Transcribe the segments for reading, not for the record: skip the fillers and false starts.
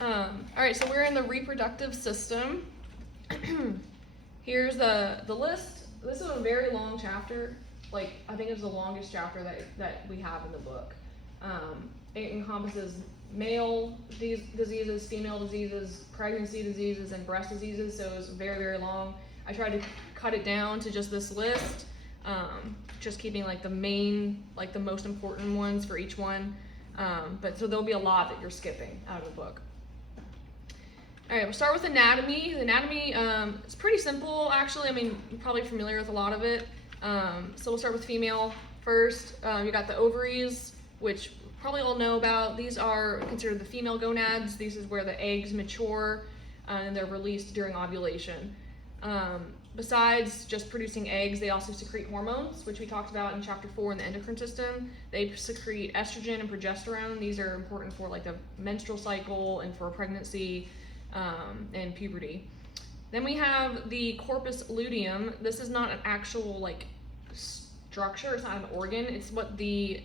All right, so we're in the reproductive system. Here's the list. This is a very long chapter. Like, I think it's the longest chapter that we have in the book. It encompasses male diseases, female diseases, pregnancy diseases, and breast diseases, so it's very, very long. I tried to cut it down to just this list, just keeping like the main, like the most important ones for each one. But so there'll be a lot that you're skipping out of the book. All right, we'll start with anatomy. The anatomy is pretty simple, actually. I mean, you're probably familiar with a lot of it. So we'll start with female first. You got the ovaries, which probably all know about. These are considered the female gonads. This is where the eggs mature and they're released during ovulation. Besides just producing eggs, they also secrete hormones, which we talked about in chapter 4 in the endocrine system. They secrete estrogen and progesterone. These are important for like the menstrual cycle and for pregnancy and puberty. Then we have the corpus luteum. This is not an actual like structure. It's not an organ. It's what the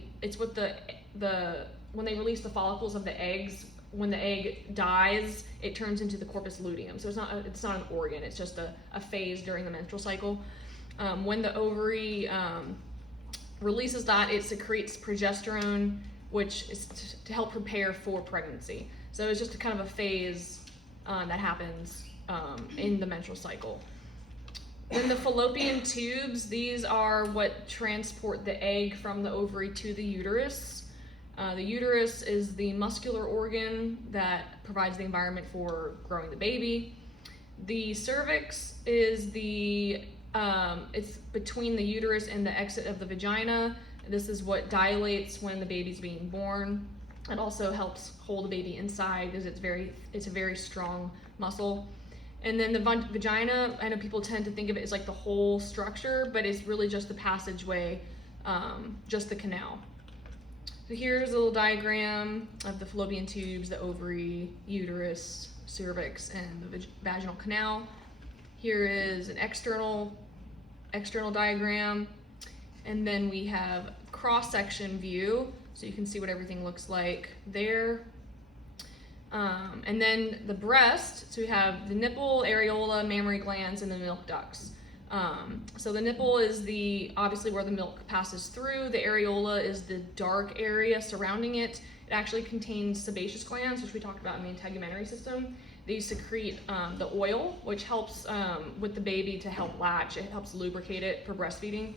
when they release the follicles of the eggs, when the egg dies, it turns into the corpus luteum. So it's not an organ. It's just a phase during the menstrual cycle. When the ovary releases that, it secretes progesterone, which is to help prepare for pregnancy. So it's just a kind of a phase that happens in the menstrual cycle. Then the fallopian tubes, these are what transport the egg from the ovary to the uterus. The uterus is the muscular organ that provides the environment for growing the baby. The cervix is it's between the uterus and the exit of the vagina. This is what dilates when the baby's being born. It also helps hold the baby inside because it's a very strong muscle. And then the vagina, I know people tend to think of it as like the whole structure, but it's really just the passageway, just the canal. So here's a little diagram of the fallopian tubes, the ovary, uterus, cervix, and the vaginal canal. Here is an external diagram, and then we have cross-section view, so you can see what everything looks like there. And then the breast, so we have the nipple, areola, mammary glands, and the milk ducts. So the nipple is obviously where the milk passes through. The areola is the dark area surrounding it. It actually contains sebaceous glands, which we talked about in the integumentary system. These secrete the oil, which helps with the baby to help latch. It helps lubricate it for breastfeeding.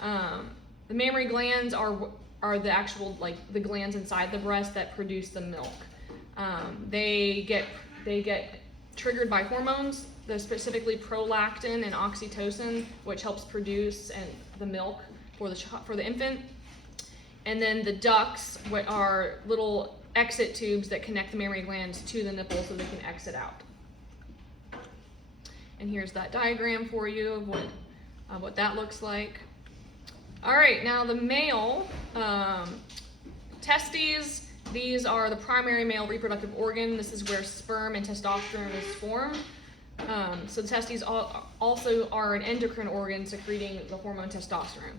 The mammary glands are the actual the glands inside the breast that produce the milk. They get triggered by hormones. There's specifically prolactin and oxytocin, which helps produce the milk for the infant. And then the ducts, what are little exit tubes that connect the mammary glands to the nipple so they can exit out. And here's that diagram for you of what that looks like. All right, now the male testes. These are the primary male reproductive organ. This is where sperm and testosterone is formed. So the testes also are an endocrine organ secreting the hormone testosterone.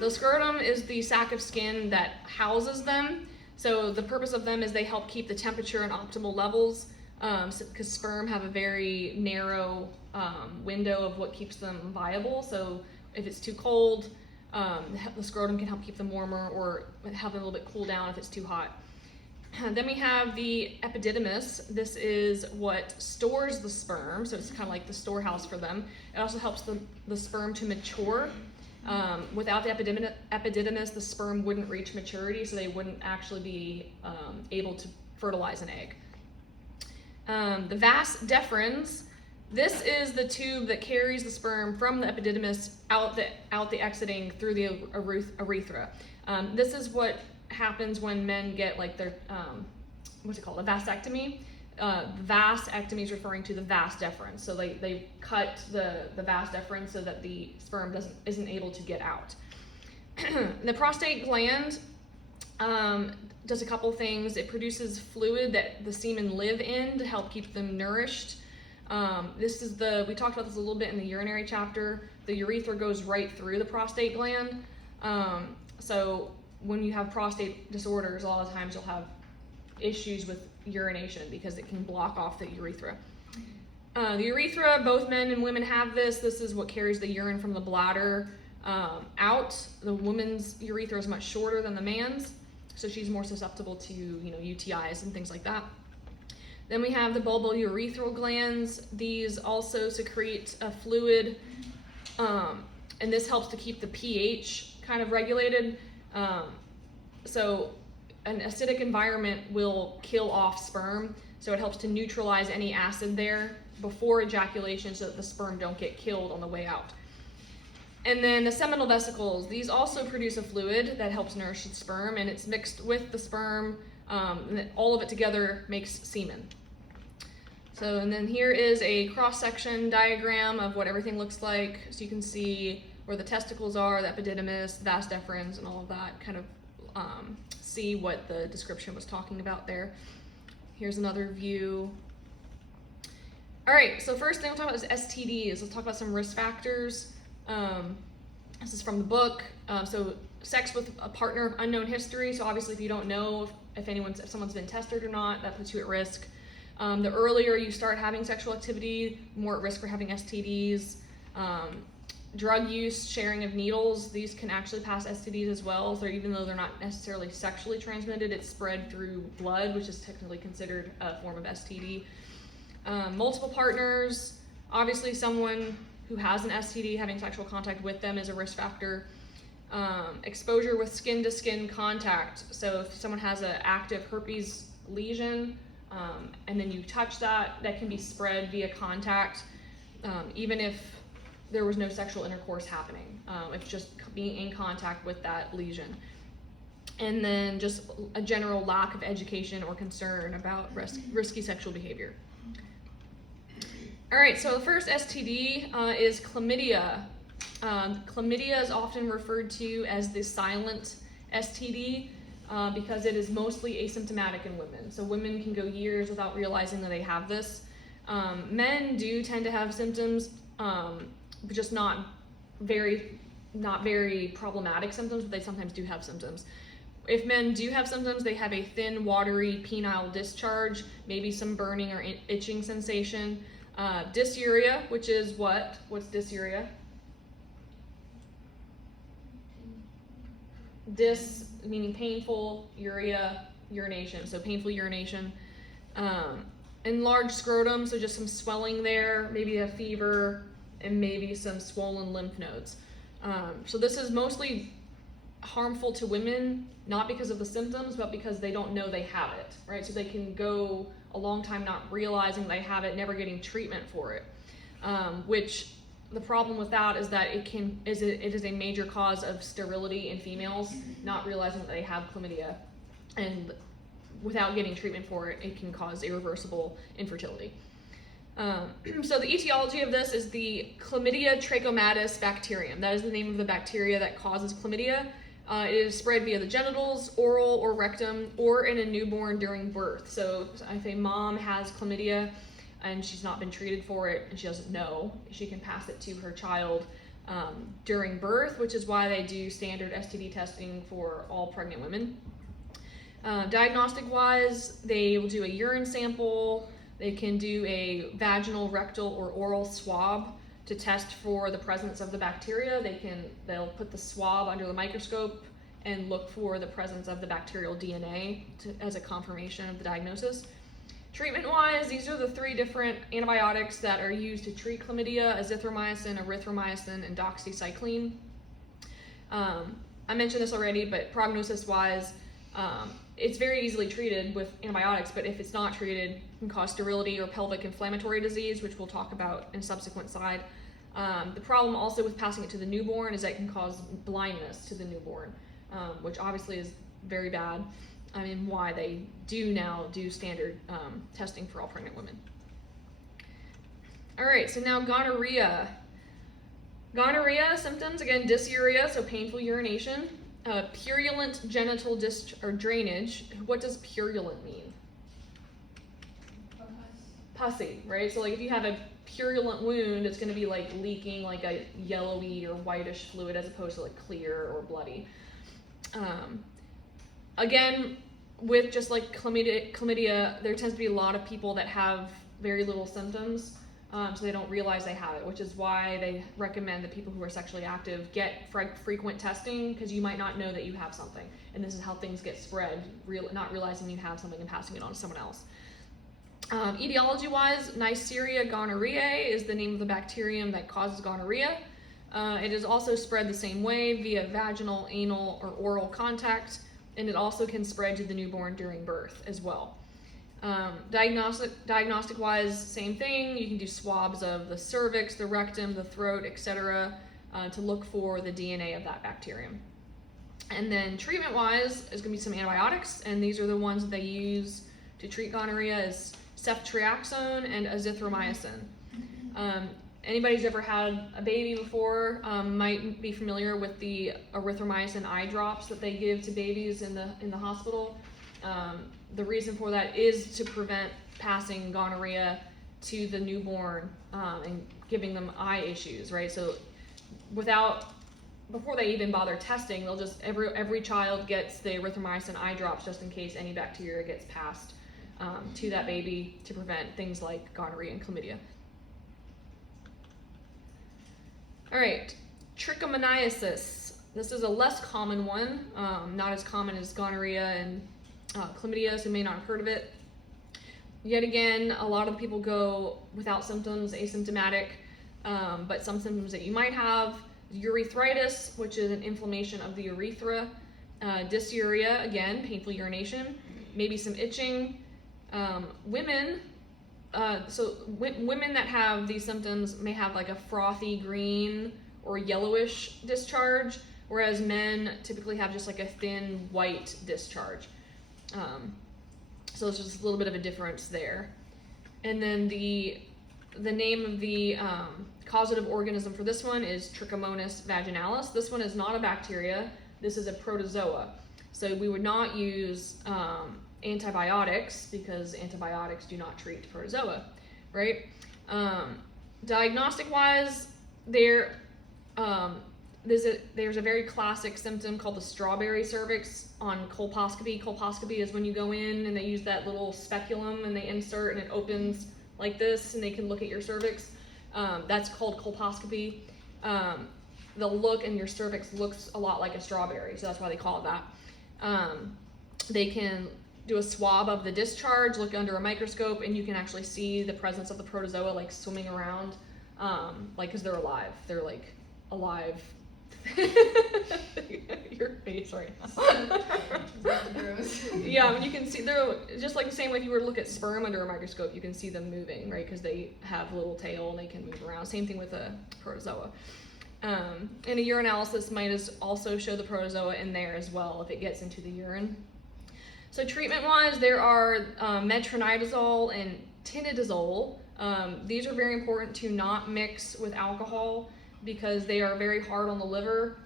The scrotum is the sac of skin that houses them. So the purpose of them is they help keep the temperature in optimal levels because sperm have a very narrow window of what keeps them viable. So if it's too cold, the scrotum can help keep them warmer or help them a little bit cool down if it's too hot. Then we have the epididymis. This is what stores the sperm, so it's kind of like the storehouse for them. It also helps the sperm to mature. Without the epididymis, the sperm wouldn't reach maturity, so they wouldn't actually be able to fertilize an egg. The vas deferens. This is the tube that carries the sperm from the epididymis out the exiting through the urethra. This is what happens when men get their what's it called, a vasectomy. Vasectomy is referring to the vas deferens. So they cut the vas deferens so that the sperm isn't able to get out. The prostate gland does a couple things. It produces fluid that the semen live in to help keep them nourished. We talked about this a little bit in the urinary chapter. The urethra goes right through the prostate gland. So when you have prostate disorders, a lot of times you'll have issues with urination because it can block off the urethra. The urethra, both men and women have this. This is what carries the urine from the bladder out. The woman's urethra is much shorter than the man's, so she's more susceptible to UTIs and things like that. Then we have the bulbourethral glands. These also secrete a fluid, and this helps to keep the pH kind of regulated. So an acidic environment will kill off sperm, so it helps to neutralize any acid there before ejaculation so that the sperm don't get killed on the way out. And then the seminal vesicles, these also produce a fluid that helps nourish the sperm, and it's mixed with the sperm, and all of it together makes semen. So, and then here is a cross-section diagram of what everything looks like. So you can see where the testicles are, the epididymis, vas deferens, and all of that, kind of see what the description was talking about there. Here's another view. All right, so first thing we'll talk about is STDs. Let's talk about some risk factors. This is from the book. So sex with a partner of unknown history. So obviously if you don't know if someone's been tested or not, that puts you at risk. The earlier you start having sexual activity, more at risk for having STDs. Drug use, sharing of needles, these can actually pass STDs as well. So even though they're not necessarily sexually transmitted, it's spread through blood, which is technically considered a form of STD. Multiple partners, obviously someone who has an STD, having sexual contact with them is a risk factor. Exposure with skin-to-skin contact. So if someone has an active herpes lesion, and then you touch that can be spread via contact, even if there was no sexual intercourse happening. It's just being in contact with that lesion. And then just a general lack of education or concern about risky sexual behavior. All right, so the first STD is chlamydia. Chlamydia is often referred to as the silent STD because it is mostly asymptomatic in women. So women can go years without realizing that they have this. Men do tend to have symptoms, but just not very problematic symptoms, but they sometimes do have symptoms. If men do have symptoms, they have a thin, watery penile discharge, maybe some burning or itching sensation. Dysuria, which is what's dysuria? Dys meaning painful, urea, urination, so painful urination. Enlarged scrotum, so just some swelling there, maybe a fever, and maybe some swollen lymph nodes. So this is mostly harmful to women, not because of the symptoms, but because they don't know they have it, right? So they can go a long time not realizing they have it, never getting treatment for it, which the problem with that is that it is a major cause of sterility in females, not realizing that they have chlamydia, and without getting treatment for it, it can cause irreversible infertility. So the etiology of this is the Chlamydia trachomatis bacterium. That is the name of the bacteria that causes chlamydia. It is spread via the genitals, oral or rectum, or in a newborn during birth. So if a mom has chlamydia and she's not been treated for it and she doesn't know, she can pass it to her child during birth, which is why they do standard STD testing for all pregnant women. Diagnostic-wise, they will do a urine sample. They can do a vaginal, rectal, or oral swab to test for the presence of the bacteria. They'll put the swab under the microscope and look for the presence of the bacterial DNA as a confirmation of the diagnosis. Treatment-wise, these are the 3 different antibiotics that are used to treat chlamydia: azithromycin, erythromycin, and doxycycline. I mentioned this already, but prognosis-wise, it's very easily treated with antibiotics, but if it's not treated, it can cause sterility or pelvic inflammatory disease, which we'll talk about in a subsequent slide. The problem also with passing it to the newborn is that it can cause blindness to the newborn, which obviously is very bad. I mean, why they now do standard testing for all pregnant women. All right, so now gonorrhea. Gonorrhea symptoms, again, dysuria, so painful urination. Purulent genital drainage. What does purulent mean? Pussy, right? So like if you have a purulent wound, it's going to be like leaking like a yellowy or whitish fluid as opposed to like clear or bloody. Again, with just like chlamydia, there tends to be a lot of people that have very little symptoms, so they don't realize they have it, which is why they recommend that people who are sexually active get frequent testing, because you might not know that you have something, and this is how things get spread, not realizing you have something and passing it on to someone else. Etiology-wise, Neisseria gonorrhoeae is the name of the bacterium that causes gonorrhea. It is also spread the same way via vaginal, anal, or oral contact, and it also can spread to the newborn during birth as well. Diagnostic-wise, same thing. You can do swabs of the cervix, the rectum, the throat, etc., to look for the DNA of that bacterium. And then treatment-wise, there's going to be some antibiotics, and these are the ones that they use to treat gonorrhea is ceftriaxone and azithromycin. Anybody who's ever had a baby before might be familiar with the erythromycin eye drops that they give to babies in the hospital. The reason for that is to prevent passing gonorrhea to the newborn and giving them eye issues, right? So before they even bother testing, they'll just every child gets the erythromycin eye drops just in case any bacteria gets passed to that baby to prevent things like gonorrhea and chlamydia. All right, trichomoniasis. This is a less common one, not as common as gonorrhea and chlamydia, so you may not have heard of it. Yet again, a lot of people go without symptoms, asymptomatic, but some symptoms that you might have: urethritis, which is an inflammation of the urethra, dysuria, again, painful urination, maybe some itching. Women that have these symptoms may have like a frothy green or yellowish discharge, whereas men typically have just like a thin white discharge. So it's just a little bit of a difference there. And then the name of the causative organism for this one is Trichomonas vaginalis. This one is not a bacteria. This is a protozoa. So we would not use antibiotics, because antibiotics do not treat protozoa, right? Diagnostic-wise, there's a very classic symptom called the strawberry cervix on colposcopy. Colposcopy is when you go in and they use that little speculum and they insert and it opens like this and they can look at your cervix. That's called colposcopy. They'll look and your cervix looks a lot like a strawberry, so that's why they call it that. They can do a swab of the discharge, look under a microscope, and you can actually see the presence of the protozoa like swimming around, like because they're alive. They're like alive. Your face right now. Yeah, I mean, you can see they're just like the same way if you were to look at sperm under a microscope, you can see them moving, right? Because they have a little tail and they can move around. Same thing with a protozoa. And a urinalysis might also show the protozoa in there as well if it gets into the urine. So treatment-wise, there are metronidazole and tinidazole. These are very important to not mix with alcohol because they are very hard on the liver.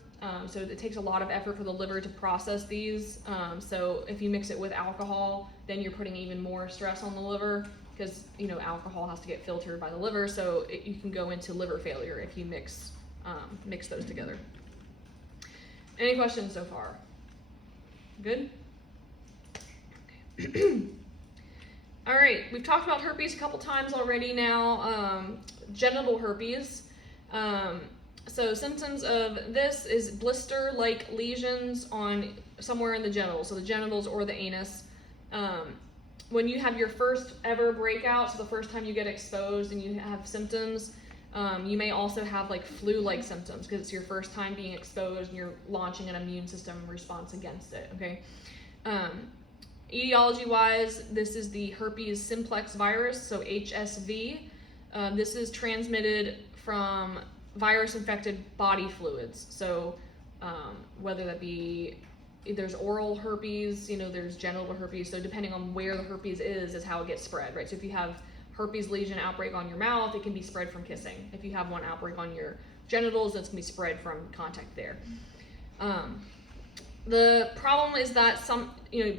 So it takes a lot of effort for the liver to process these. So if you mix it with alcohol, then you're putting even more stress on the liver because alcohol has to get filtered by the liver. So you can go into liver failure if you mix those together. Any questions so far? Good? Okay. All right, we've talked about herpes a couple times already now. Genital herpes. So symptoms of this is blister-like lesions on somewhere in the genitals, so the genitals or the anus. When you have your first ever breakout, so the first time you get exposed and you have symptoms, you may also have like flu-like symptoms because it's your first time being exposed and you're launching an immune system response against it, okay? Etiology-wise, this is the herpes simplex virus, so HSV. This is transmitted from virus-infected body fluids. So whether that be, there's oral herpes, there's genital herpes. So depending on where the herpes is how it gets spread, right? So if you have herpes lesion outbreak on your mouth, it can be spread from kissing. If you have one outbreak on your genitals, it's gonna be spread from contact there. The problem is that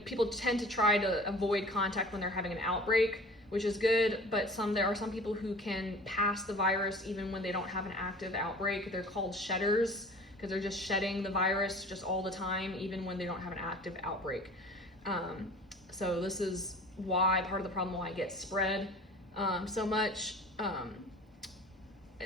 people tend to try to avoid contact when they're having an outbreak, which is good, but there are some people who can pass the virus even when they don't have an active outbreak. They're called shedders because they're just shedding the virus just all the time, even when they don't have an active outbreak. So this is why, part of the problem why it gets spread so much.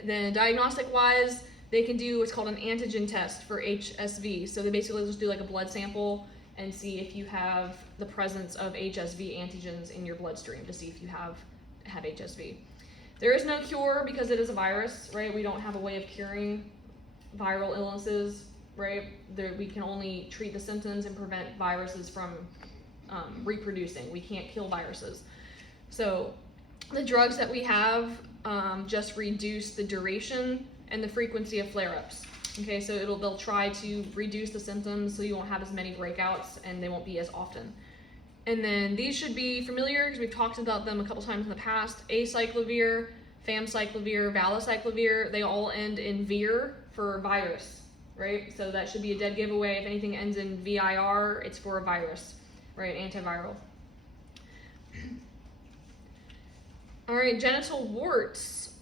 Then diagnostic-wise, they can do what's called an antigen test for HSV. So they basically just do like a blood sample and see if you have the presence of HSV antigens in your bloodstream to see if you have HSV. There is no cure because it is a virus, right? We don't have a way of curing viral illnesses, right? We can only treat the symptoms and prevent viruses from reproducing. We can't kill viruses. So the drugs that we have just reduce the duration and the frequency of flare-ups. Okay, so they'll try to reduce the symptoms so you won't have as many breakouts and they won't be as often. And then these should be familiar because we've talked about them a couple times in the past. Acyclovir, famciclovir, valacyclovir, they all end in vir for virus, right? So that should be a dead giveaway. If anything ends in VIR, it's for a virus, right? Antiviral. All right, genital warts.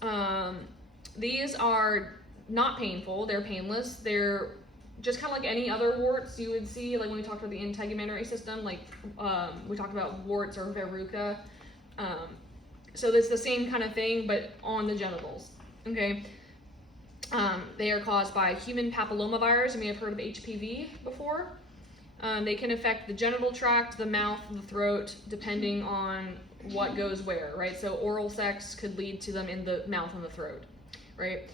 These are not painful, they're painless. They're just kind of like any other warts you would see, like when we talked about the integumentary system, like we talked about warts or verruca. So it's the same kind of thing, but on the genitals, okay? They are caused by human papillomavirus. You may have heard of HPV before. They can affect the genital tract, the mouth, the throat, depending on what goes where, right? So oral sex could lead to them in the mouth and the throat, right?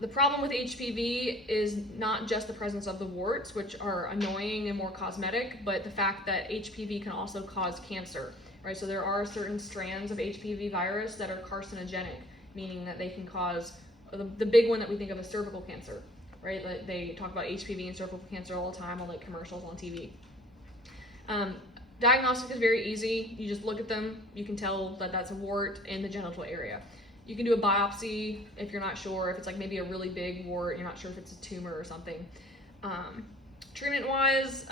The problem with HPV is not just the presence of the warts, which are annoying and more cosmetic, but the fact that HPV can also cause cancer, right? So there are certain strands of HPV virus that are carcinogenic, meaning that they can cause, the big one that we think of as cervical cancer, right? Like they talk about HPV and cervical cancer all the time on like commercials on TV. Diagnostic is very easy. You just look at them, you can tell that that's a wart in the genital area. You can do a biopsy if you're not sure, if it's like maybe a really big wart, you're not sure if it's a tumor or something. Treatment-wise,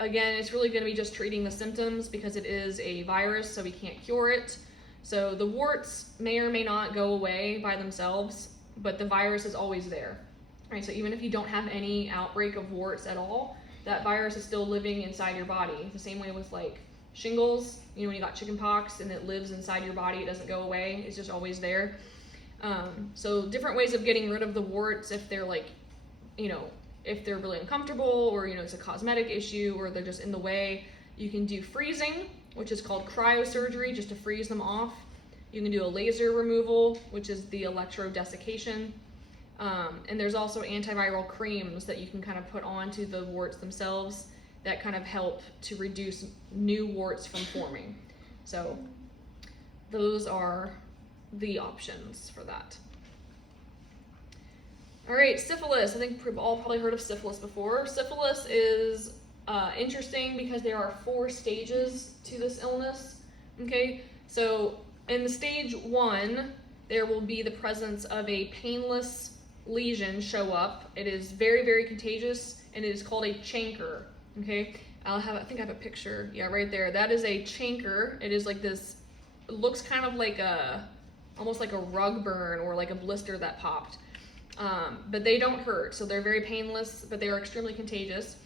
again, it's really going to be just treating the symptoms because it is a virus, so we can't cure it. So the warts may or may not go away by themselves, but the virus is always there. Right? So even if you don't have any outbreak of warts at all, that virus is still living inside your body. The same way with like shingles, you know, when you got chicken pox and it lives inside your body, it doesn't go away, it's just always there. So different ways of getting rid of the warts if they're like, you know, if they're really uncomfortable or, you know, it's a cosmetic issue or they're just in the way. You can do freezing, which is called cryosurgery, just to freeze them off. You can do a laser removal, which is the electrodesiccation. And there's also antiviral creams that you can kind of put onto the warts themselves that kind of help to reduce new warts from forming. So those are the options for that. All right, syphilis. I think we've all probably heard of syphilis before. Syphilis is interesting because there are 4 stages to this illness. Okay, so in the stage 1, there will be the presence of a painless lesion show up. It is very, very contagious, and it is called a chancre. Okay, I think I have a picture. Yeah, right there. That is a chancre. It is like this. It looks kind of like almost like a rug burn or like a blister that popped. But they don't hurt, so they're very painless, but they are extremely contagious.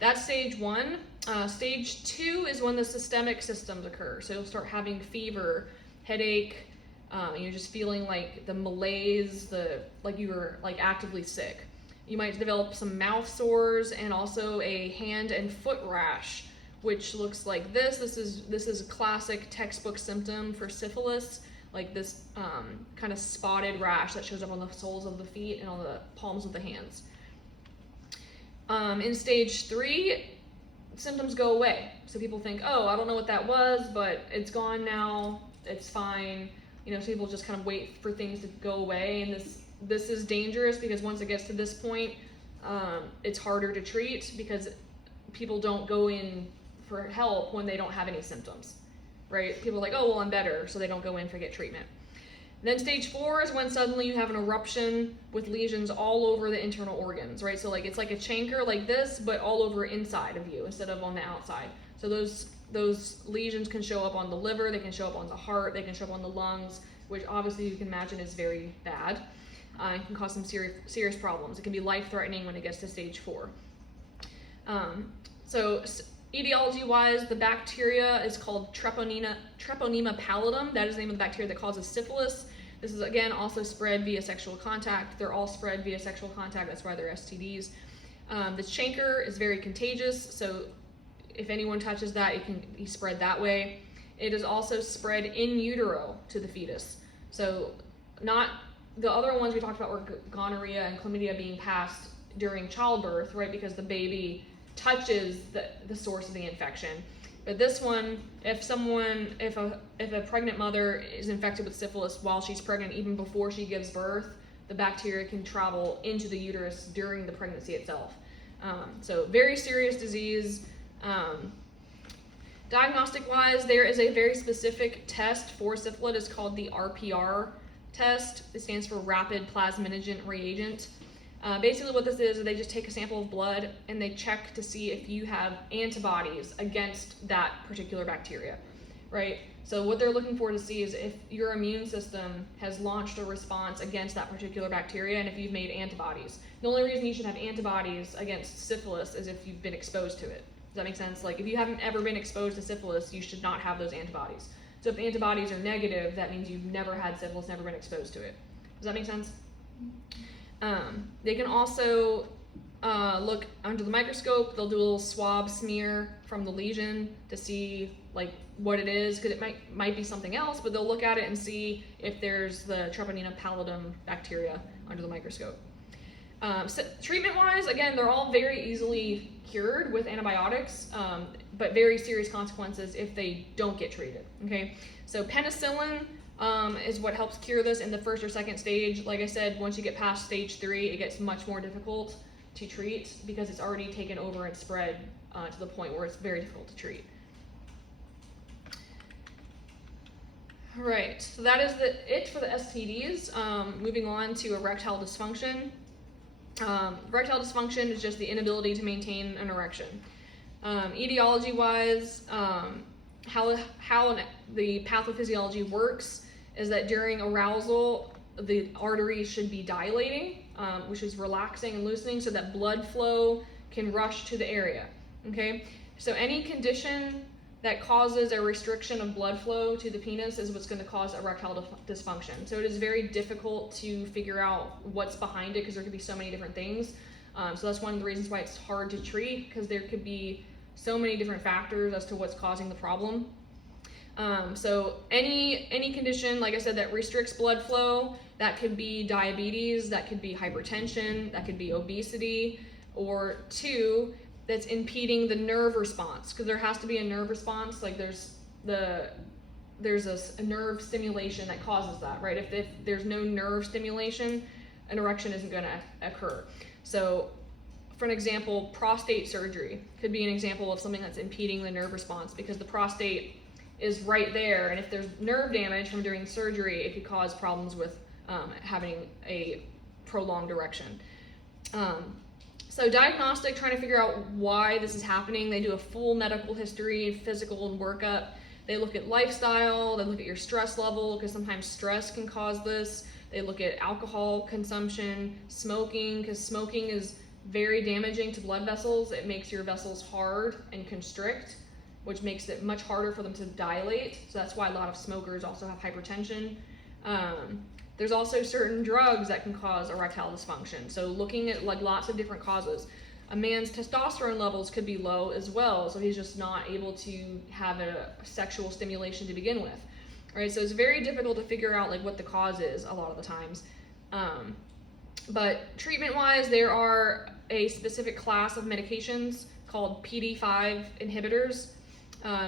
That's stage 1. Stage 2 is when the systemic symptoms occur. So you'll start having fever, headache, you're just feeling like the malaise, like you were like actively sick. You might develop some mouth sores and also a hand and foot rash, which looks like this. This is a classic textbook symptom for syphilis, like this kind of spotted rash that shows up on the soles of the feet and on the palms of the hands. In stage 3, symptoms go away. So people think, oh, I don't know what that was, but it's gone now, it's fine. You know, so people just kind of wait for things to go away, and this is dangerous because once it gets to this point, it's harder to treat because people don't go in for help when they don't have any symptoms, right? People are like, oh, well, I'm better, so they don't go in for get treatment. And then stage 4 is when suddenly you have an eruption with lesions all over the internal organs, right? So like it's like a chancre like this, but all over inside of you instead of on the outside. So those lesions can show up on the liver, they can show up on the heart, they can show up on the lungs, which obviously you can imagine is very bad. It can cause some serious problems. It can be life-threatening when it gets to stage 4. So Etiology-wise, the bacteria is called Treponema pallidum. That is the name of the bacteria that causes syphilis. This is, again, also spread via sexual contact. They're all spread via sexual contact. That's why they're STDs. The chancre is very contagious, so if anyone touches that, it can be spread that way. It is also spread in utero to the fetus. So not the other ones we talked about were gonorrhea and chlamydia being passed during childbirth, right? Because the baby touches the source of the infection. But this one, if a pregnant mother is infected with syphilis while she's pregnant, even before she gives birth, the bacteria can travel into the uterus during the pregnancy itself. So very serious disease. Diagnostic-wise, there is a very specific test for syphilis. It's called the RPR test. It stands for Rapid Plasminogen Reagent. Basically what this is, they just take a sample of blood and they check to see if you have antibodies against that particular bacteria, right? So what they're looking for to see is if your immune system has launched a response against that particular bacteria and if you've made antibodies. The only reason you should have antibodies against syphilis is if you've been exposed to it. Does that make sense? Like if you haven't ever been exposed to syphilis, you should not have those antibodies. So if the antibodies are negative, that means you've never had syphilis, never been exposed to it. Does that make sense? They can also look under the microscope. They'll do a little swab smear from the lesion to see like what it is, because it might be something else, but they'll look at it and see if there's the Treponema pallidum bacteria under the microscope. So treatment-wise, again, they're all very easily cured with antibiotics, but very serious consequences if they don't get treated, okay? So penicillin is what helps cure this in the first or second stage. Like I said, once you get past stage 3, it gets much more difficult to treat because it's already taken over and spread to the point where it's very difficult to treat. All right, so that is it for the STDs. Moving on to erectile dysfunction. Erectile dysfunction is just the inability to maintain an erection. Etiology-wise, how the pathophysiology works is that during arousal, the arteries should be dilating, which is relaxing and loosening so that blood flow can rush to the area, okay? So any condition that causes a restriction of blood flow to the penis is what's going to cause erectile dysfunction. So it is very difficult to figure out what's behind it because there could be so many different things. So that's one of the reasons why it's hard to treat, because there could be so many different factors as to what's causing the problem. So any condition, like I said, that restricts blood flow, that could be diabetes, that could be hypertension, that could be obesity, or 2, that's impeding the nerve response, because there has to be a nerve response. Like there's a nerve stimulation that causes that, right? If there's no nerve stimulation, an erection isn't going to occur. So for an example, prostate surgery could be an example of something that's impeding the nerve response, because the prostate is right there, and if there's nerve damage from doing surgery, it could cause problems with having a prolonged erection. So diagnostic, trying to figure out why this is happening. They do a full medical history, physical and workup. They look at lifestyle, they look at your stress level, because sometimes stress can cause this. They look at alcohol consumption, smoking, because smoking is very damaging to blood vessels. It makes your vessels hard and constrict, which makes it much harder for them to dilate. So that's why a lot of smokers also have hypertension. There's also certain drugs that can cause erectile dysfunction. So looking at like lots of different causes. A man's testosterone levels could be low as well, so he's just not able to have a sexual stimulation to begin with. All right, so it's very difficult to figure out like what the cause is a lot of the times. But treatment-wise, there are a specific class of medications called PD-5 inhibitors.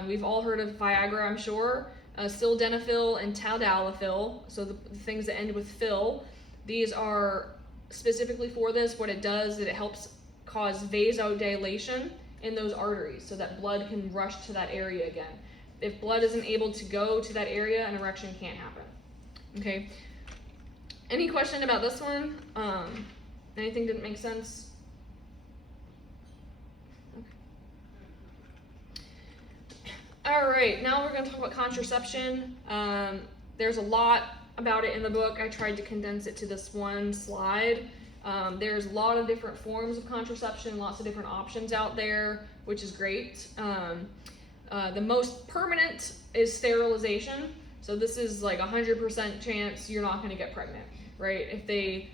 We've all heard of Viagra, I'm sure. Sildenafil and tadalafil, so the things that end with "fil," these are specifically for this. What it does is it helps cause vasodilation in those arteries so that blood can rush to that area again. If blood isn't able to go to that area, an erection can't happen. Okay. Any question about this one? Anything didn't make sense? All right, now we're going to talk about contraception. There's a lot about it in the book. I tried to condense it to this one slide. There's a lot of different forms of contraception, lots of different options out there. which is great. The most permanent is sterilization. So this is like 100% chance you're not going to get pregnant, right? If they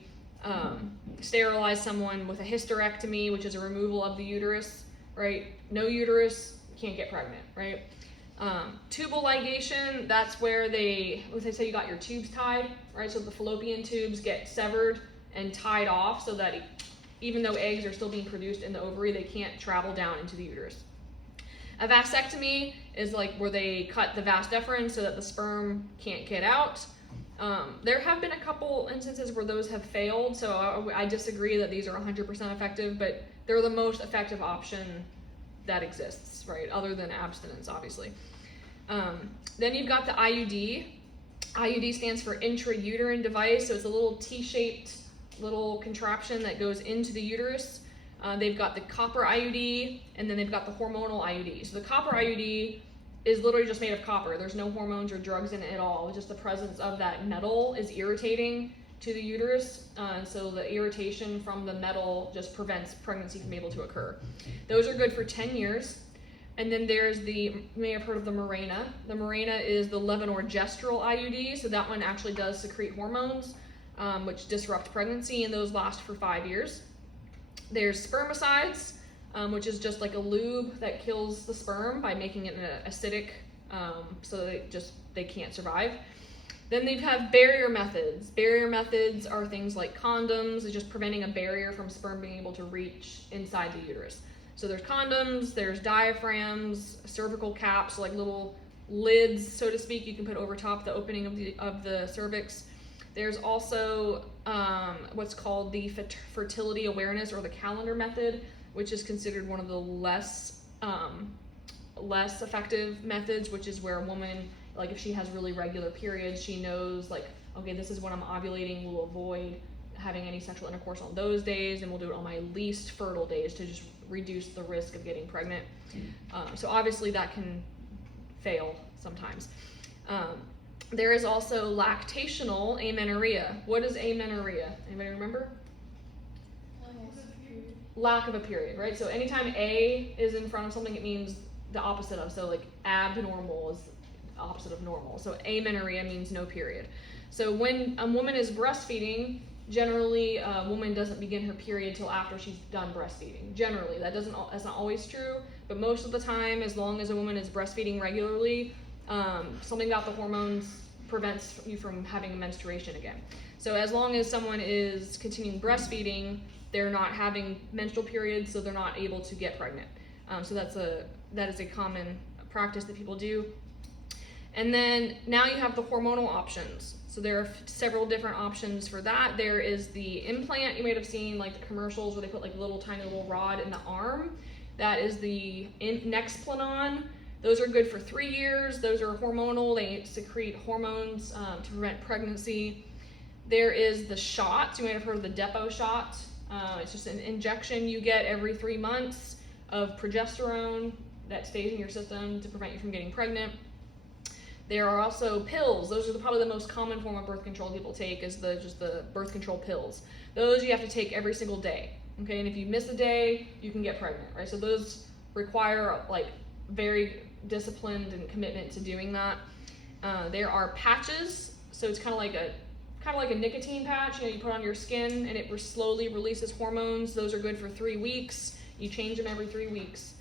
sterilize someone with a hysterectomy, which is a removal of the uterus, right? No uterus, can't get pregnant, right? Tubal ligation, that's where they say you got your tubes tied, right? So the fallopian tubes get severed and tied off so that even though eggs are still being produced in the ovary, they can't travel down into the uterus. A vasectomy is like where they cut the vas deferens so that the sperm can't get out. There have been a couple instances where those have failed, so I disagree that these are 100% effective, but they're the most effective option that exists, right? Other than abstinence, obviously. Then you've got the IUD. IUD stands for intrauterine device, so it's a little T-shaped little contraption that goes into the uterus. They've got the copper IUD, and then they've got the hormonal IUD. So the copper IUD is literally just made of copper. There's no hormones or drugs in it at all. Just the presence of that metal is irritating to the uterus, so the irritation from the metal just prevents pregnancy from able to occur. Those are good for 10 years. And then there's you may have heard of the Mirena. The Mirena is the levonorgestrel IUD, so that one actually does secrete hormones, which disrupt pregnancy, and those last for 5 years. There's spermicides, which is just like a lube that kills the sperm by making it acidic, so they can't survive. Then they have barrier methods. Barrier methods are things like condoms, it's just preventing a barrier from sperm being able to reach inside the uterus. So there's condoms, there's diaphragms, cervical caps, like little lids, so to speak, you can put over top the opening of the cervix. There's also what's called the fertility awareness or the calendar method, which is considered one of the less effective methods, which is where a woman, like if she has really regular periods, she knows like, okay, this is when I'm ovulating, we'll avoid having any sexual intercourse on those days, and we'll do it on my least fertile days to just reduce the risk of getting pregnant. So obviously that can fail sometimes. There is also lactational amenorrhea. What is amenorrhea? Anybody remember? Lack of a period, right? So anytime A is in front of something, it means the opposite of. So like abnormal is opposite of normal. So amenorrhea means no period. So when a woman is breastfeeding, generally a woman doesn't begin her period till after she's done breastfeeding. Generally, that's not always true, but most of the time, as long as a woman is breastfeeding regularly, something about the hormones prevents you from having a menstruation again. So as long as someone is continuing breastfeeding, they're not having menstrual periods, so they're not able to get pregnant. So that is a common practice that people do. And then now you have the hormonal options. So there are several different options for that. There is the implant. You might have seen like the commercials where they put like a tiny little rod in the arm. That is the Nexplanon. Those are good for 3 years. Those are hormonal. They secrete hormones to prevent pregnancy. There is the shot. You might have heard of the Depo shot. It's just an injection you get every 3 months of progesterone that stays in your system to prevent you from getting pregnant. There are also pills. Those are probably the most common form of birth control people take, is just the birth control pills. Those you have to take every single day, okay? And if you miss a day, you can get pregnant, right? So those require like very disciplined and commitment to doing that. There are patches. So it's kind of like a nicotine patch, you put on your skin and it slowly releases hormones. Those are good for 3 weeks. You change them every 3 weeks.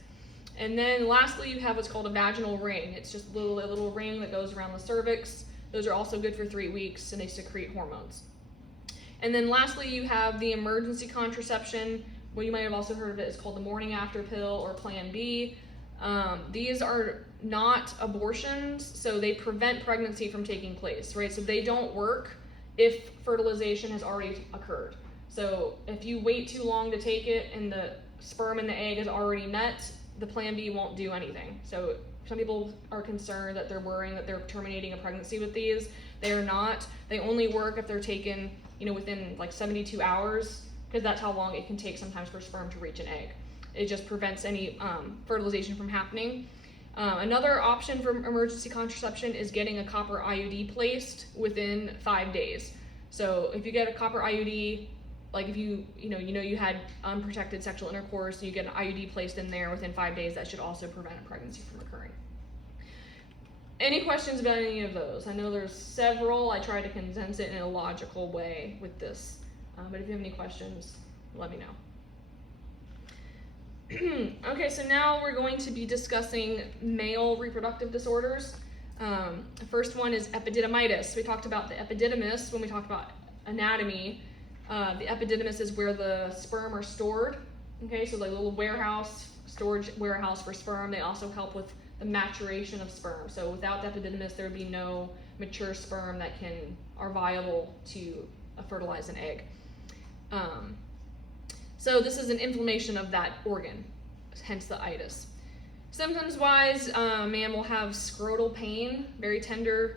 And then lastly, you have what's called a vaginal ring. It's just a little ring that goes around the cervix. Those are also good for 3 weeks, and they secrete hormones. And then lastly, you have the emergency contraception. What you might have also heard of it is called the morning after pill or Plan B. These are not abortions, so they prevent pregnancy from taking place, right? So they don't work if fertilization has already occurred. So if you wait too long to take it and the sperm and the egg is already met, the Plan B won't do anything. So some people are concerned that they're worrying that they're terminating a pregnancy with these. They are not. They only work if they're taken, within like 72 hours, because that's how long it can take sometimes for sperm to reach an egg. It just prevents any fertilization from happening. Another option for emergency contraception is getting a copper IUD placed within 5 days. So if you get a copper IUD like if you had unprotected sexual intercourse, you get an IUD placed in there within 5 days, that should also prevent a pregnancy from occurring. Any questions about any of those? I know there's several. I tried to condense it in a logical way with this, but if you have any questions, let me know. Okay, so now we're going to be discussing male reproductive disorders. The first one is epididymitis. We talked about the epididymis when we talked about anatomy. The epididymis is where the sperm are stored. Okay, so like a little storage warehouse for sperm. They also help with the maturation of sperm. So without the epididymis, there would be no mature sperm that are viable to fertilize an egg. So this is an inflammation of that organ, hence the itis. Symptoms-wise, man will have scrotal pain, very tender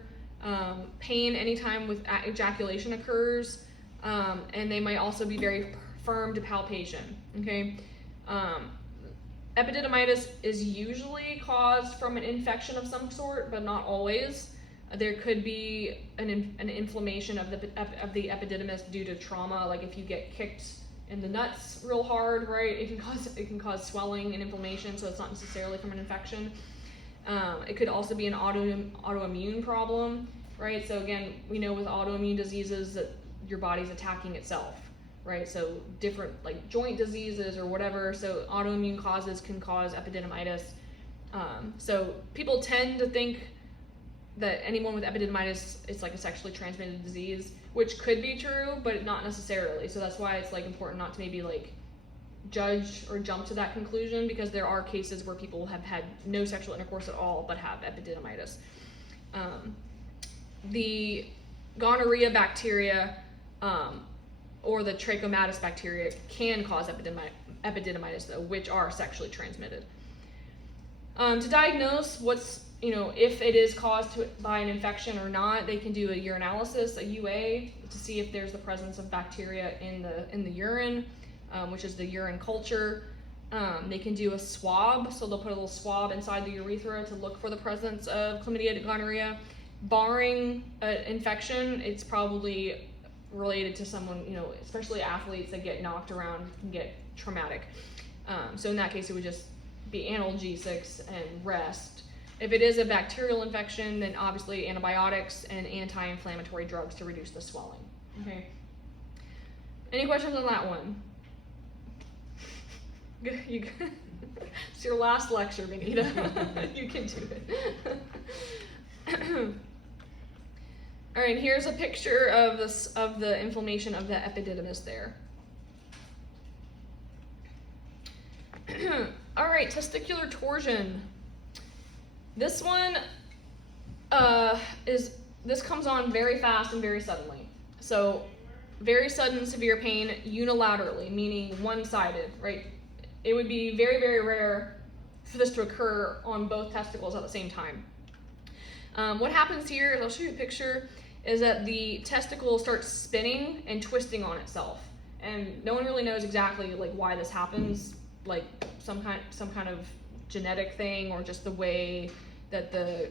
pain anytime with ejaculation occurs, and they might also be very firm to palpation. Okay, epididymitis is usually caused from an infection of some sort, but not always. There could be an inflammation of the epididymis due to trauma, like if you get kicked in the nuts real hard, right? It can cause swelling and inflammation, so it's not necessarily from an infection. It could also be an autoimmune problem, right? So again, we know with autoimmune diseases that your body's attacking itself, right? So different like joint diseases or whatever. So autoimmune causes can cause epididymitis. So people tend to think that anyone with epididymitis is like a sexually transmitted disease, which could be true, but not necessarily. So that's why it's like important not to maybe like judge or jump to that conclusion, because there are cases where people have had no sexual intercourse at all but have epididymitis. The gonorrhea bacteria or the trachomatis bacteria can cause epididymitis though, which are sexually transmitted. To diagnose if it is caused by an infection or not, they can do a urinalysis, a UA, to see if there's the presence of bacteria in the urine, which is the urine culture. They can do a swab, so they'll put a little swab inside the urethra to look for the presence of chlamydia, gonorrhea. Barring an infection, it's probably related to someone, especially athletes that get knocked around can get traumatic. So in that case, it would just be analgesics and rest. If it is a bacterial infection, then obviously antibiotics and anti-inflammatory drugs to reduce the swelling. Okay. Any questions on that one? It's your last lecture, Benita. You can do it. All right, here's a picture of the inflammation of the epididymis there. All right, testicular torsion. This one this comes on very fast and very suddenly. So very sudden severe pain unilaterally, meaning one-sided, right? It would be very, very rare for this to occur on both testicles at the same time. What happens here, is I'll show you a picture, is that the testicle starts spinning and twisting on itself. And no one really knows exactly like why this happens, like some kind of genetic thing or just the way that the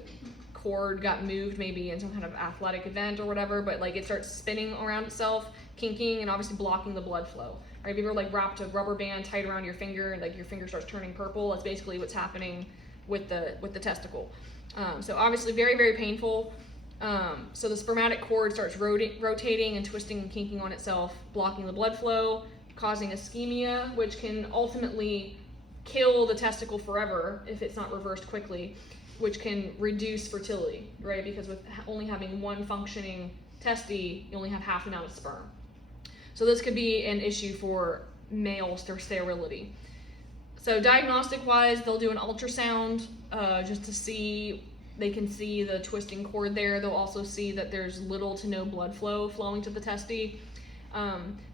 cord got moved maybe in some kind of athletic event or whatever, but like it starts spinning around itself, kinking, and obviously blocking the blood flow. Right? If you ever like wrapped a rubber band tight around your finger and like your finger starts turning purple, that's basically what's happening with the testicle. So obviously very, very painful. So the spermatic cord starts rotating and twisting and kinking on itself, blocking the blood flow, causing ischemia, which can ultimately kill the testicle forever if it's not reversed quickly, which can reduce fertility, right? Because with only having one functioning testy, you only have half the amount of sperm. So this could be an issue for male sterility. So diagnostic-wise, they'll do an ultrasound just to see, they can see the twisting cord there. They'll also see that there's little to no blood flow flowing to the testy.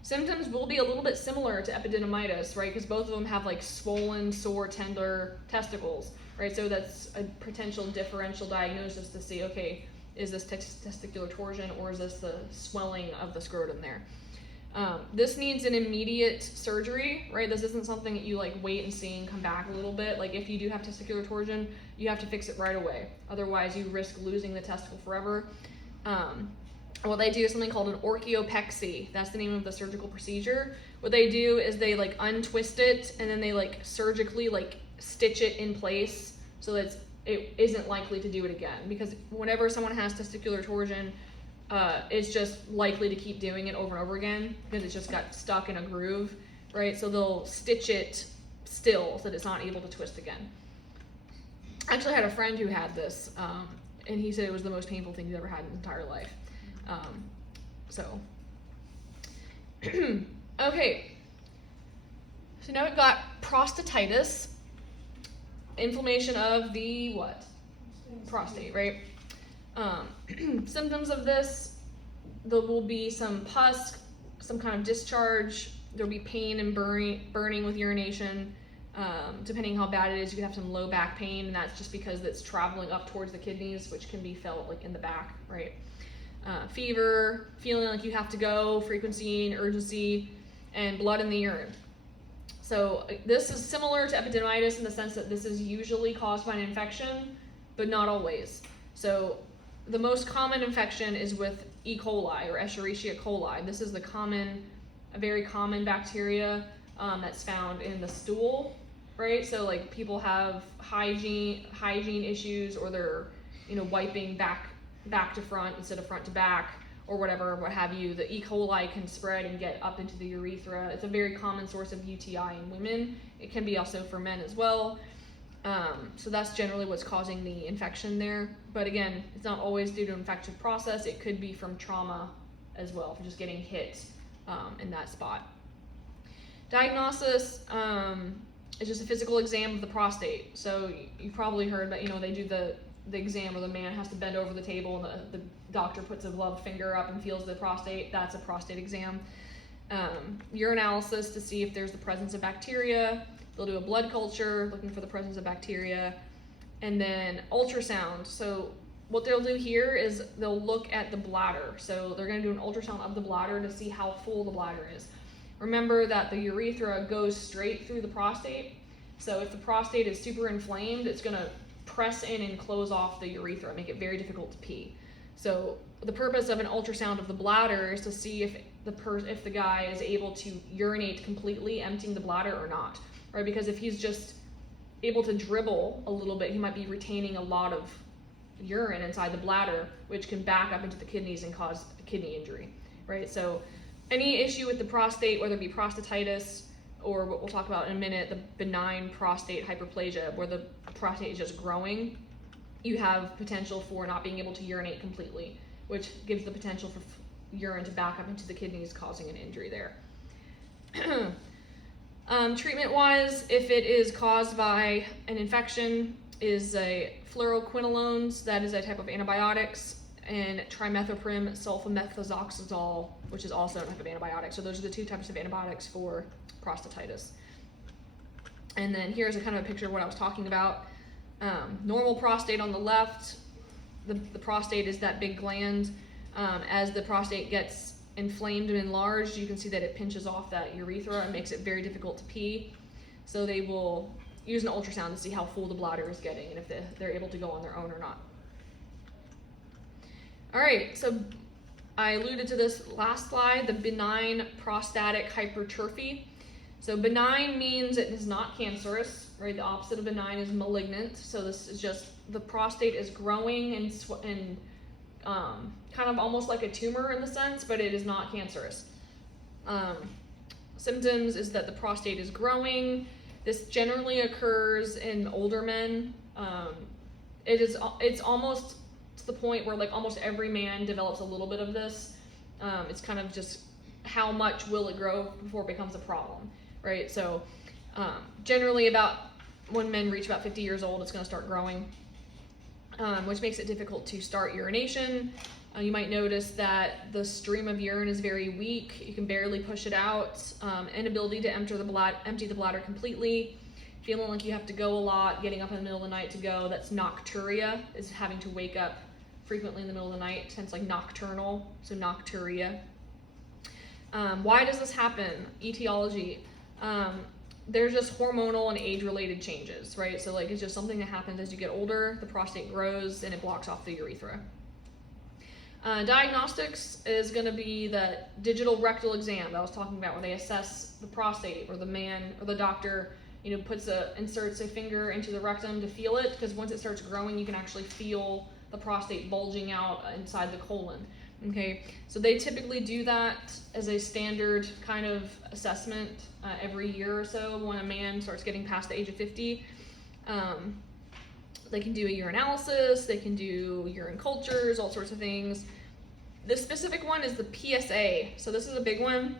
Symptoms will be a little bit similar to epididymitis, right? Because both of them have like swollen, sore, tender testicles, right? So that's a potential differential diagnosis to see, okay, is this testicular torsion or is this the swelling of the scrotum there? This needs an immediate surgery, right? This isn't something that you like wait and see and come back a little bit. Like if you do have testicular torsion, you have to fix it right away. Otherwise you risk losing the testicle forever. what they do is something called an orchiopexy. That's the name of the surgical procedure. What they do is they like untwist it and then they like surgically like stitch it in place so that it isn't likely to do it again. Because whenever someone has testicular torsion, it's just likely to keep doing it over and over again because it's just got stuck in a groove, right? So they'll stitch it still so that it's not able to twist again. I actually had a friend who had this, and he said it was the most painful thing he's ever had in his entire life. Okay, so now we've got prostatitis, inflammation of the what? Prostate, right? Symptoms of this, there will be some pus, some kind of discharge, there'll be pain and burning with urination. Depending how bad it is, you can have some low back pain, and that's just because it's traveling up towards the kidneys, which can be felt like in the back, right? Fever, feeling like you have to go, frequency and urgency, and blood in the urine. So this is similar to epididymitis in the sense that this is usually caused by an infection, but not always. So the most common infection is with E. coli or Escherichia coli. This is a very common bacteria that's found in the stool, right? So like people have hygiene issues, or they're wiping back to front instead of front to back, or whatever, what have you. The E. coli can spread and get up into the urethra. It's a very common source of UTI in women. It can be also for men as well. So that's generally what's causing the infection there. But again, it's not always due to an infective process. It could be from trauma as well, from just getting hit in that spot. Diagnosis is just a physical exam of the prostate. So you probably heard that, they do the exam where the man has to bend over the table and the doctor puts a gloved finger up and feels the prostate. That's a prostate exam. Urinalysis to see if there's the presence of bacteria. They'll do a blood culture looking for the presence of bacteria. And then ultrasound. So what they'll do here is they'll look at the bladder. So they're going to do an ultrasound of the bladder to see how full the bladder is. Remember that the urethra goes straight through the prostate. So if the prostate is super inflamed, it's going to press in and close off the urethra, make it very difficult to pee. So the purpose of an ultrasound of the bladder is to see if the guy is able to urinate completely, emptying the bladder or not, right? Because if he's just able to dribble a little bit, he might be retaining a lot of urine inside the bladder, which can back up into the kidneys and cause a kidney injury, right? So any issue with the prostate, whether it be prostatitis or what we'll talk about in a minute, the benign prostate hyperplasia, where the prostate is just growing, you have potential for not being able to urinate completely, which gives the potential for urine to back up into the kidneys, causing an injury there. Treatment-wise, if it is caused by an infection, is a fluoroquinolones, that is a type of antibiotics, and trimethoprim sulfamethoxazole, which is also a type of antibiotic. So those are the two types of antibiotics for prostatitis. And then here's a kind of a picture of what I was talking about. Normal prostate on the left. The prostate is that big gland. As the prostate gets inflamed and enlarged, you can see that it pinches off that urethra and makes it very difficult to pee. So they will use an ultrasound to see how full the bladder is getting and if they're able to go on their own or not. All right, so I alluded to this last slide, the benign prostatic hypertrophy. So benign means it is not cancerous, right? The opposite of benign is malignant. So this is just the prostate is growing and kind of almost like a tumor in the sense, but it is not cancerous. Symptoms is that the prostate is growing. This generally occurs in older men. It's almost to the point where like almost every man develops a little bit of this. It's kind of just how much will it grow before it becomes a problem, right? So generally about when men reach about 50 years old, it's going to start growing, which makes it difficult to start urination. You might notice that the stream of urine is very weak. You can barely push it out. Inability to empty the bladder completely. Feeling like you have to go a lot, getting up in the middle of the night to go. That's nocturia, is having to wake up frequently in the middle of the night, hence like nocturnal, so nocturia. Why does this happen? Etiology. There's just hormonal and age-related changes, right? So like it's just something that happens as you get older, the prostate grows and it blocks off the urethra. Diagnostics is going to be the digital rectal exam that I was talking about, where they assess the prostate, or the man or the doctor, inserts a finger into the rectum to feel it, because once it starts growing, you can actually feel the prostate bulging out inside the colon. Okay, so they typically do that as a standard kind of assessment every year or so when a man starts getting past the age of 50. They can do a urinalysis, they can do urine cultures, all sorts of things. The specific one is the PSA. So this is a big one.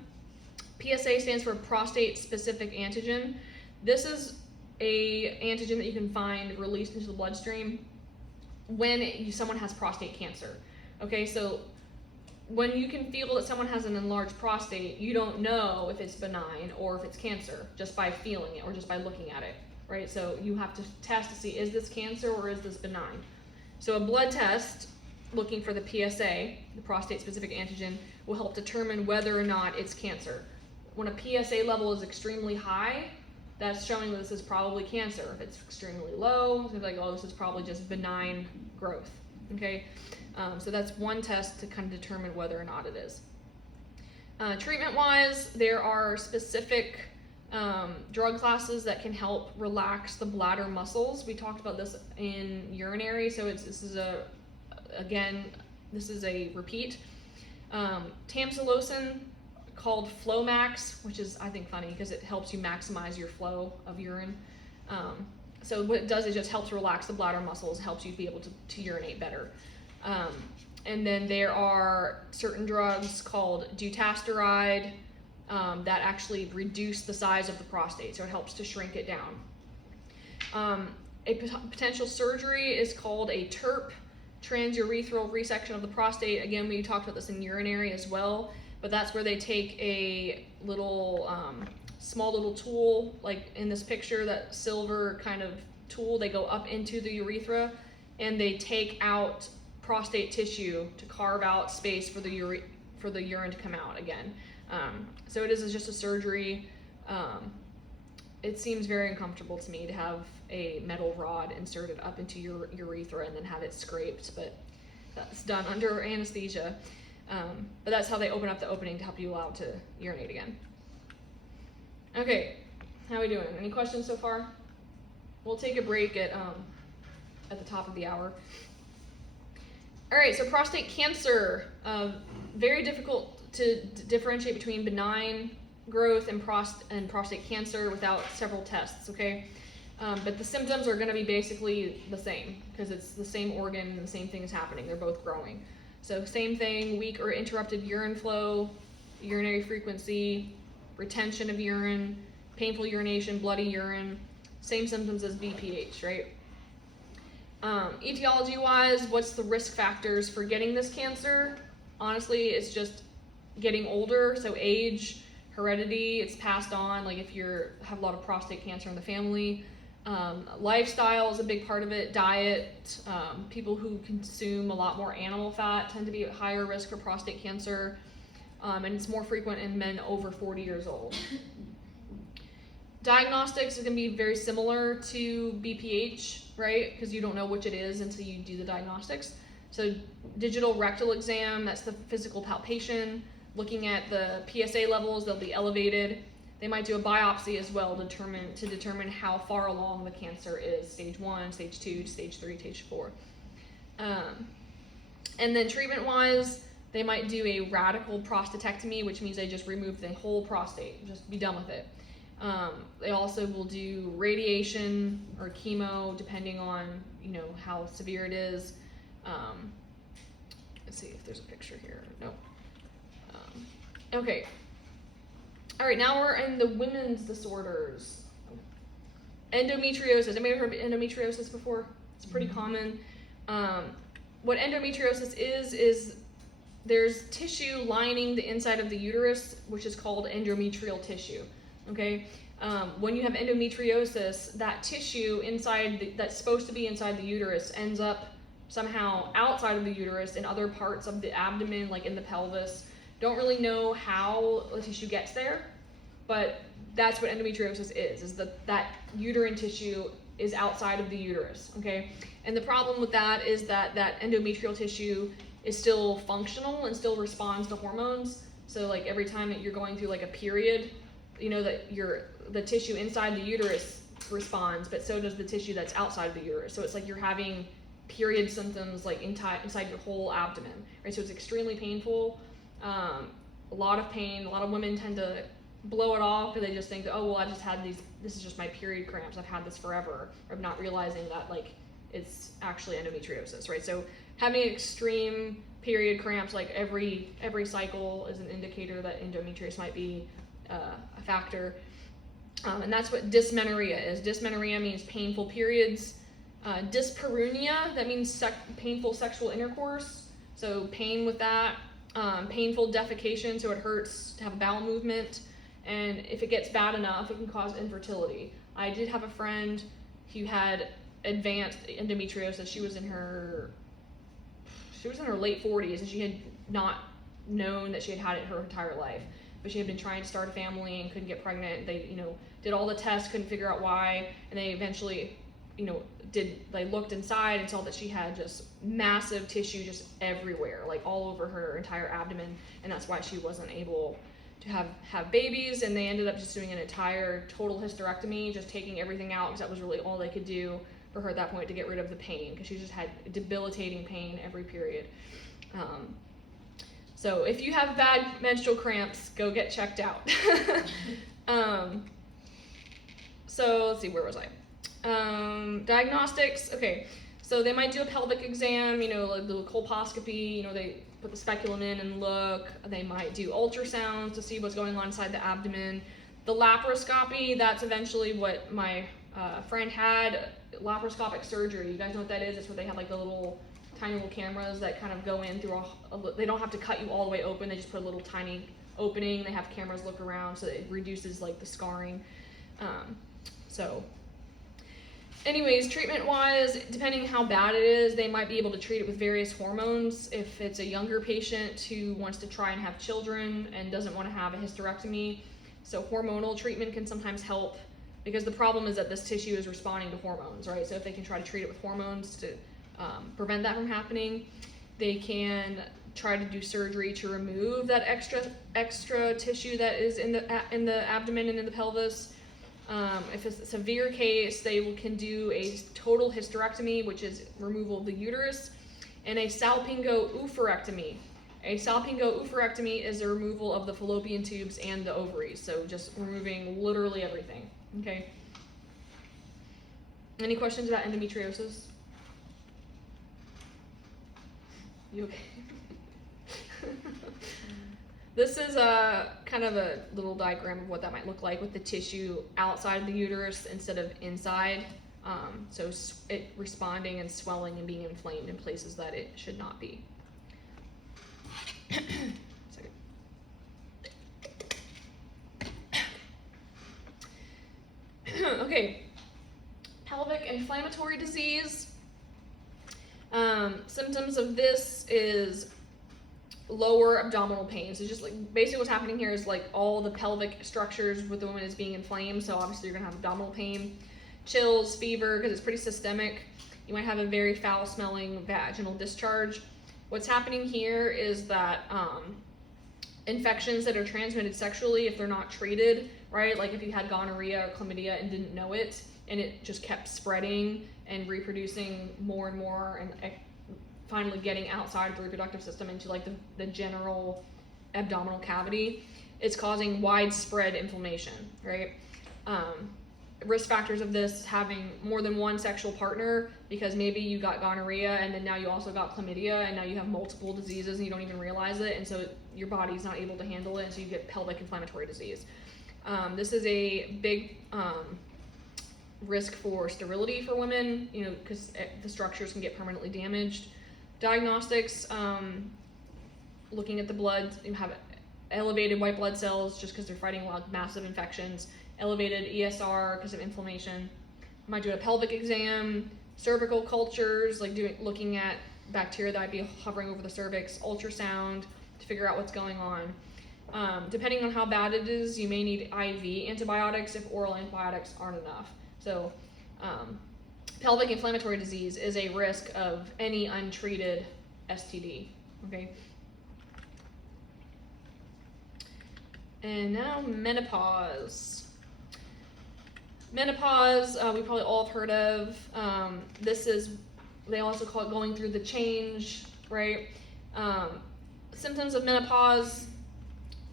PSA stands for prostate specific antigen. This is a antigen that you can find released into the bloodstream when someone has prostate cancer. Okay, so when you can feel that someone has an enlarged prostate, you don't know if it's benign or if it's cancer just by feeling it or just by looking at it. Right, so you have to test to see, is this cancer or is this benign? So a blood test looking for the PSA, the prostate-specific antigen, will help determine whether or not it's cancer. When a PSA level is extremely high, that's showing that this is probably cancer. If it's extremely low, it's like, oh, this is probably just benign growth. Okay, so that's one test to kind of determine whether or not it is. Treatment-wise, there are specific drug classes that can help relax the bladder muscles. We talked about this in urinary, so this is a repeat. Tamsulosin, called Flomax, which is, I think, funny because it helps you maximize your flow of urine. So what it does is just helps relax the bladder muscles, helps you be able to urinate better. And then there are certain drugs called dutasteride, that actually reduce the size of the prostate, so it helps to shrink it down. A potential surgery is called a TURP, transurethral resection of the prostate. Again, we talked about this in urinary as well, but that's where they take a little, small little tool, like in this picture, that silver kind of tool, they go up into the urethra and they take out prostate tissue to carve out space for the urine to come out again. So it is just a surgery. It seems very uncomfortable to me to have a metal rod inserted up into your urethra and then have it scraped, but that's done under anesthesia. But that's how they open up the opening to help you allow to urinate again. Okay, how are we doing? Any questions so far? We'll take a break at the top of the hour. All right, so prostate cancer, very difficult to differentiate between benign growth and prostate cancer without several tests, okay? But the symptoms are gonna be basically the same because it's the same organ and the same thing is happening. They're both growing. So same thing, weak or interrupted urine flow, urinary frequency, retention of urine, painful urination, bloody urine, same symptoms as BPH, right? Etiology-wise, what's the risk factors for getting this cancer? Honestly, it's just getting older, so age, heredity, it's passed on, like if you have a lot of prostate cancer in the family. Lifestyle is a big part of it, diet. People who consume a lot more animal fat tend to be at higher risk for prostate cancer, and it's more frequent in men over 40 years old. Diagnostics is going to be very similar to BPH, right? Because you don't know which it is until you do the diagnostics. So digital rectal exam, that's the physical palpation. Looking at the PSA levels, they'll be elevated. They might do a biopsy as well to determine how far along the cancer is, stage 1, stage 2, stage 3, stage 4. And then treatment-wise, they might do a radical prostatectomy, which means they just remove the whole prostate, just be done with it. They also will do radiation or chemo, depending on how severe it is. Let's see if there's a picture here. Nope. Okay. All right, now we're in the women's disorders. Endometriosis. Anybody heard of endometriosis before? It's pretty common. What endometriosis is there's tissue lining the inside of the uterus, which is called endometrial tissue. Okay. When you have endometriosis, that tissue inside that's supposed to be inside the uterus ends up somehow outside of the uterus in other parts of the abdomen, like in the pelvis. Don't really know how the tissue gets there, but that's what endometriosis is that uterine tissue is outside of the uterus, okay? And the problem with that is that that endometrial tissue is still functional and still responds to hormones. So like every time that you're going through like a period, you know that the tissue inside the uterus responds, but so does the tissue that's outside of the uterus. So it's like you're having period symptoms like inside your whole abdomen, right? So it's extremely painful, a lot of pain. A lot of women tend to blow it off because they just think, oh well, I just had this is just my period cramps, I've had this forever, or not realizing that like it's actually endometriosis, right? So having extreme period cramps like every cycle is an indicator that endometriosis might be a factor. And that's what dysmenorrhea is. Dysmenorrhea means painful periods. Dyspareunia, that means painful sexual intercourse, so pain with that. Painful defecation, so it hurts to have a bowel movement, and if it gets bad enough, it can cause infertility. I did have a friend who had advanced endometriosis. She was in her late 40s, and she had not known that she had it her entire life, but she had been trying to start a family and couldn't get pregnant. They did all the tests, couldn't figure out why, and they eventually they looked inside and saw that she had just massive tissue just everywhere, like all over her entire abdomen, and that's why she wasn't able to have babies. And they ended up just doing an entire total hysterectomy, just taking everything out, because that was really all they could do for her at that point to get rid of the pain, because she just had debilitating pain every period. So if you have bad menstrual cramps, go get checked out. So let's see, where was I? Diagnostics. Okay, so they might do a pelvic exam, like the colposcopy, they put the speculum in and look. They might do ultrasounds to see what's going on inside the abdomen. The laparoscopy, that's eventually what my friend had, laparoscopic surgery. You guys know what that is? It's where they have like the tiny little cameras that kind of go in through they don't have to cut you all the way open, they just put a little tiny opening. They have cameras look around, so it reduces like the scarring. Anyways, treatment-wise, depending how bad it is, they might be able to treat it with various hormones. If it's a younger patient who wants to try and have children and doesn't want to have a hysterectomy, so hormonal treatment can sometimes help, because the problem is that this tissue is responding to hormones, right? So if they can try to treat it with hormones to prevent that from happening, they can try to do surgery to remove that extra tissue that is in the abdomen and in the pelvis. If it's a severe case, they can do a total hysterectomy, which is removal of the uterus, and a salpingo-oophorectomy. A salpingo-oophorectomy is the removal of the fallopian tubes and the ovaries, so just removing literally everything, okay? Any questions about endometriosis? You okay? This is kind of a little diagram of what that might look like with the tissue outside the uterus instead of inside. So it responding and swelling and being inflamed in places that it should not be. Okay, pelvic inflammatory disease. Symptoms of this is lower abdominal pain. So just like basically what's happening here is like all the pelvic structures with the woman is being inflamed, so obviously you're gonna have abdominal pain, chills, fever, because it's pretty systemic. You might have a very foul smelling vaginal discharge. What's happening here is that infections that are transmitted sexually, if they're not treated, right, like if you had gonorrhea or chlamydia and didn't know it, and it just kept spreading and reproducing more and more, and finally getting outside of the reproductive system into like the general abdominal cavity, it's causing widespread inflammation, right? Risk factors of this: having more than one sexual partner, because maybe you got gonorrhea and then now you also got chlamydia, and now you have multiple diseases and you don't even realize it, and so your body's not able to handle it, and so you get pelvic inflammatory disease. This is a big risk for sterility for women, because the structures can get permanently damaged. Diagnostics, looking at the blood, you have elevated white blood cells just because they're fighting massive infections, elevated ESR because of inflammation. I might do a pelvic exam, cervical cultures, like looking at bacteria that might be hovering over the cervix, ultrasound to figure out what's going on. Depending on how bad it is, you may need IV antibiotics if oral antibiotics aren't enough. So pelvic inflammatory disease is a risk of any untreated STD, okay? And now menopause. Menopause, we probably all have heard of. They also call it going through the change, right? Symptoms of menopause,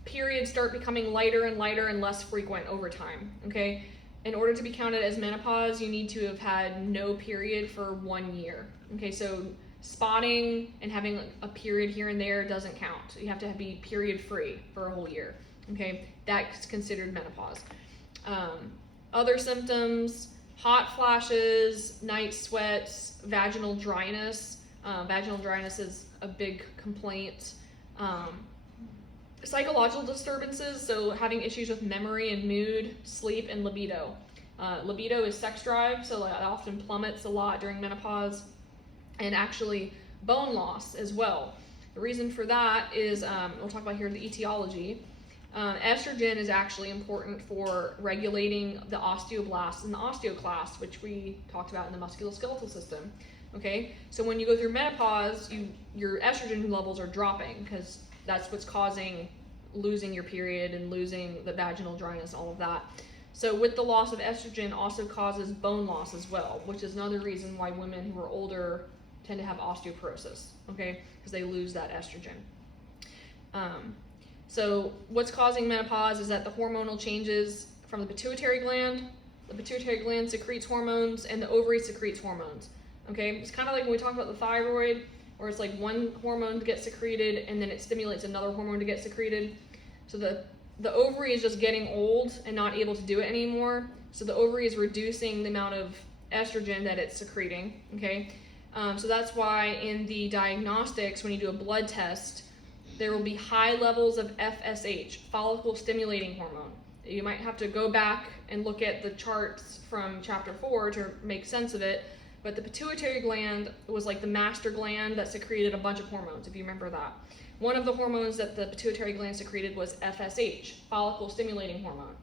periods start becoming lighter and lighter and less frequent over time, okay? In order to be counted as menopause, you need to have had no period for 1 year, okay? So spotting and having a period here and there doesn't count. You have to be period free for a whole year, okay? That's considered menopause. Other symptoms, hot flashes, night sweats, vaginal dryness. Vaginal dryness is a big complaint. Psychological disturbances, so having issues with memory and mood, sleep, and libido. Libido is sex drive, so it often plummets a lot during menopause. And actually bone loss as well. The reason for that is, we'll talk about here the etiology. Estrogen is actually important for regulating the osteoblasts and the osteoclasts, which we talked about in the musculoskeletal system. Okay, so when you go through menopause, your estrogen levels are dropping because that's what's causing losing your period and losing the vaginal dryness, all of that. So with the loss of estrogen also causes bone loss as well, which is another reason why women who are older tend to have osteoporosis, okay, because they lose that estrogen. So what's causing menopause is that the hormonal changes from the pituitary gland. The pituitary gland secretes hormones and the ovary secretes hormones. Okay, it's kind of like when we talk about the thyroid, where it's like one hormone gets secreted and then it stimulates another hormone to get secreted. So the ovary is just getting old and not able to do it anymore. So the ovary is reducing the amount of estrogen that it's secreting, okay? So that's why in the diagnostics, when you do a blood test, there will be high levels of FSH, follicle stimulating hormone. You might have to go back and look at the charts from chapter 4 to make sense of it, but the pituitary gland was like the master gland that secreted a bunch of hormones, if you remember that. One of the hormones that the pituitary gland secreted was FSH, follicle stimulating hormone.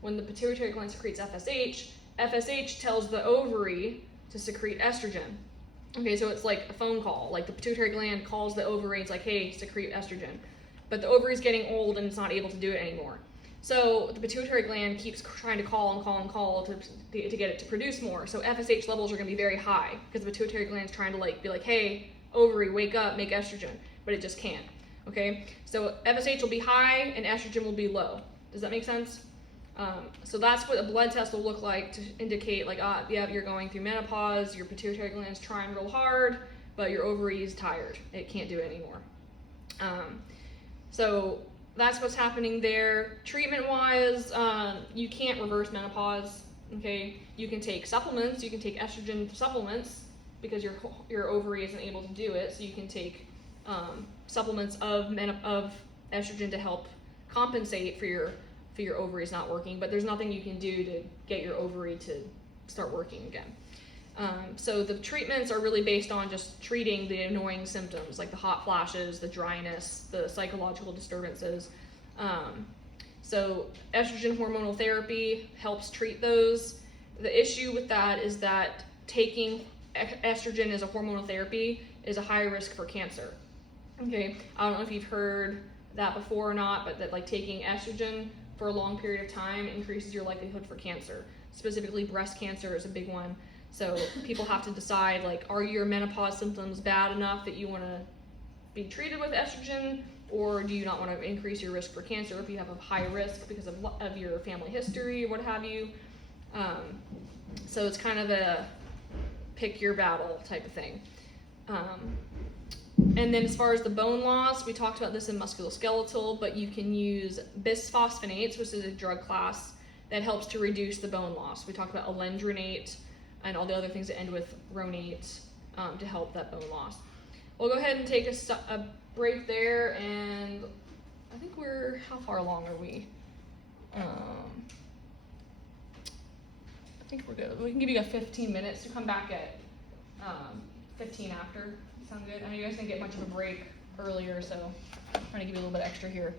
When the pituitary gland secretes FSH, FSH tells the ovary to secrete estrogen. Okay, so it's like a phone call. Like the pituitary gland calls the ovary, it's like, hey, secrete estrogen. But the ovary's getting old and it's not able to do it anymore. So the pituitary gland keeps trying to call and call and call to get it to produce more. So FSH levels are going to be very high because the pituitary gland's trying to be like, hey, ovary, wake up, make estrogen. But it just can't. Okay, so FSH will be high and estrogen will be low. Does that make sense? So that's what a blood test will look like to indicate yeah, you're going through menopause, your pituitary gland's trying real hard, but your ovary is tired. It can't do it anymore. So that's what's happening there. Treatment-wise, you can't reverse menopause, okay? You can take supplements, you can take estrogen supplements because your ovary isn't able to do it, so you can take supplements of estrogen to help compensate for your ovaries not working, but there's nothing you can do to get your ovary to start working again. So the treatments are really based on just treating the annoying symptoms like the hot flashes, the dryness, the psychological disturbances. So estrogen hormonal therapy helps treat those. The issue with that is that taking estrogen as a hormonal therapy is a high risk for cancer. Okay, I don't know if you've heard that before or not, but that taking estrogen for a long period of time increases your likelihood for cancer. Specifically, breast cancer is a big one. So people have to decide, are your menopause symptoms bad enough that you want to be treated with estrogen, or do you not want to increase your risk for cancer if you have a high risk because of your family history or what have you. So it's kind of a pick your battle type of thing. And then as far as the bone loss, we talked about this in musculoskeletal, but you can use bisphosphonates, which is a drug class that helps to reduce the bone loss. We talked about alendronate and all the other things that end with ronate to help that bone loss. We'll go ahead and take a break there, and I think how far along are we? I think we're good. We can give you 15 minutes to come back at 15 after. Sound good? I know you guys didn't get much of a break earlier, so I'm trying to give you a little bit extra here.